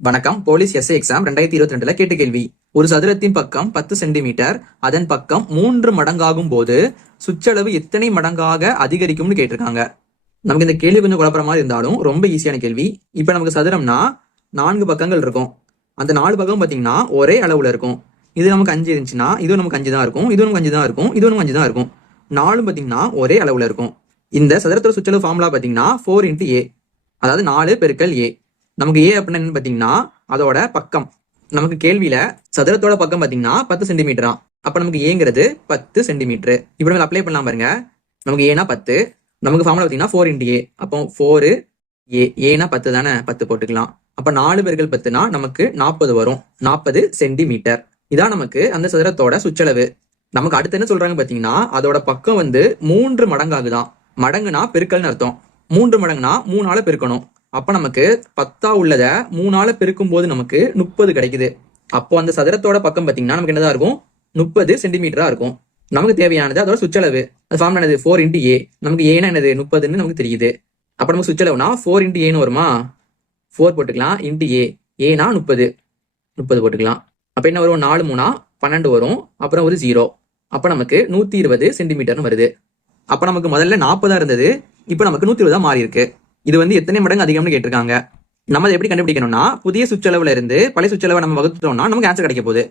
வணக்கம். Police SI exam 2022 கேட்ட கேள்வி. ஒரு சதுரத்தின் பக்கம் 10 சென்டிமீட்டர், அதன் பக்கம் 3 மடங்காகும் போது சுற்றளவு எத்தனை மடங்காக அதிகரிக்கும்னு கேட்டிருக்காங்க. நமக்கு இந்த கேள்வி கொஞ்சம் குழப்பற மாதிரி இருந்தாலும் ரொம்ப ஈஸியான கேள்வி. இப்ப நமக்கு சதுரம்னா 4 பக்கங்கள் இருக்கும். அந்த 4 பக்கம் பாத்தீங்கன்னா ஒரே அளவுல இருக்கும். இது நமக்கு 5 இருந்துச்சுன்னா இதுவும் நமக்கு 5 தான் இருக்கும், இதுவும் நமக்கு 5 தான் இருக்கும், இதுவும் நமக்கு 5 தான் இருக்கும். 4 பாத்தீங்கன்னா ஒரே அளவுல இருக்கும். இந்த சதுரத்தோட சுற்றளவு ஃபார்முலா பாத்தீங்கன்னா 4 × A, அதாவது 4 பெருக்கல் A. நமக்கு ஏ அப்படின்னு என்னன்னு பாத்தீங்கன்னா அதோட பக்கம். நமக்கு கேள்வியில சதுரத்தோட பக்கம் பாத்தீங்கன்னா 10 சென்டிமீட்டரா. அப்ப நமக்கு ஏங்கிறது 10 சென்டிமீட்டர். இப்ப நம்ம அப்ளை பண்ணலாம் பாருங்க. நமக்கு ஏனா 10, நமக்கு ஃபார்முலா பாத்தீங்கன்னா 4 × A. அப்போ 4 A, ஏனா 10 தானே, 10 போட்டுக்கலாம். அப்ப 4 பெருக்கல் 10னா நமக்கு 40 வரும். 40 சென்டிமீட்டர். இதான் நமக்கு அந்த சதுரத்தோட சுற்றளவு. நமக்கு அடுத்து என்ன சொல்றாங்க பாத்தீங்கன்னா அதோட பக்கம் வந்து 3 மடங்காகுதான். மடங்குனா பெருக்கல்னு அர்த்தம். 3 மடங்குனா 3ஆல பெருக்கணும். அப்ப நமக்கு 10 உள்ளத 3ஆல பெருக்கும் போது நமக்கு 30 கிடைக்குது. அப்போ அந்த சதுரத்தோட பக்கம் பாத்தீங்கன்னா நமக்கு என்னதான் இருக்கும், 30 சென்டிமீட்டரா இருக்கும். நமக்கு தேவையானது அதோட சுற்றளவு. அது ஃபார்ம் என்னது, 4 × A. நமக்கு ஏனா என்னது 30ன்னு நமக்கு தெரியுது. அப்ப நமக்கு சுற்றளவுனா 4 × Aன்னு வருமா, 4 போட்டுக்கலாம். × A, ஏனா 30 போட்டுக்கலாம். அப்ப என்ன வரும், 4 × 3 = 12 வரும். அப்புறம் ஒரு 0. அப்ப நமக்கு 120 சென்டிமீட்டர்னு வருது. அப்ப நமக்கு முதல்ல 40 இருந்தது, இப்ப நமக்கு 120 மாறி இருக்கு. இது வந்து எத்தனை மடங்கு அதிகம்னு கேட்டிருக்காங்க. நம்ம அதை எப்படி கண்டுபிடிக்கணும்னா புதிய சுற்றளவுல இருந்து பழைய சுற்றளவை நம்ம வகுத்துட்டோம்னா நமக்கு ஆன்சர் கிடைக்க போகுது.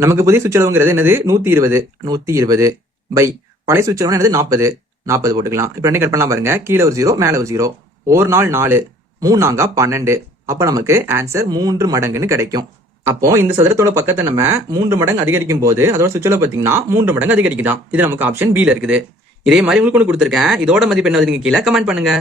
நமக்கு புதிய சுற்றளவுங்கிறது என்னது 120 பை பழைய சுற்றளவு என்னது 40 போட்டுக்கலாம். இப்ப என்ன கட் பண்ணலாம் பாருங்க, கீழே ஒரு 0 மேல ஒரு 0. ஒரு நாள் 4, 3 நாங்க 12. அப்ப நமக்கு ஆன்சர் 3 மடங்குன்னு கிடைக்கும். அப்போ இந்த சதுரத்தோட பக்கத்தை நம்ம 3 மடங்கு அதிகரிக்கும் போது அதோட சுற்றளவு பாத்தீங்கன்னா 3 மடங்கு அதிகரிக்குதான். இது நமக்கு ஆப்ஷன் B ல இருக்குது. இதே மாதிரி உங்களுக்கு ஒன்று கொடுத்துருக்கேன். இதோட மதிப்பு என்ன கீழே கமெண்ட் பண்ணுங்க.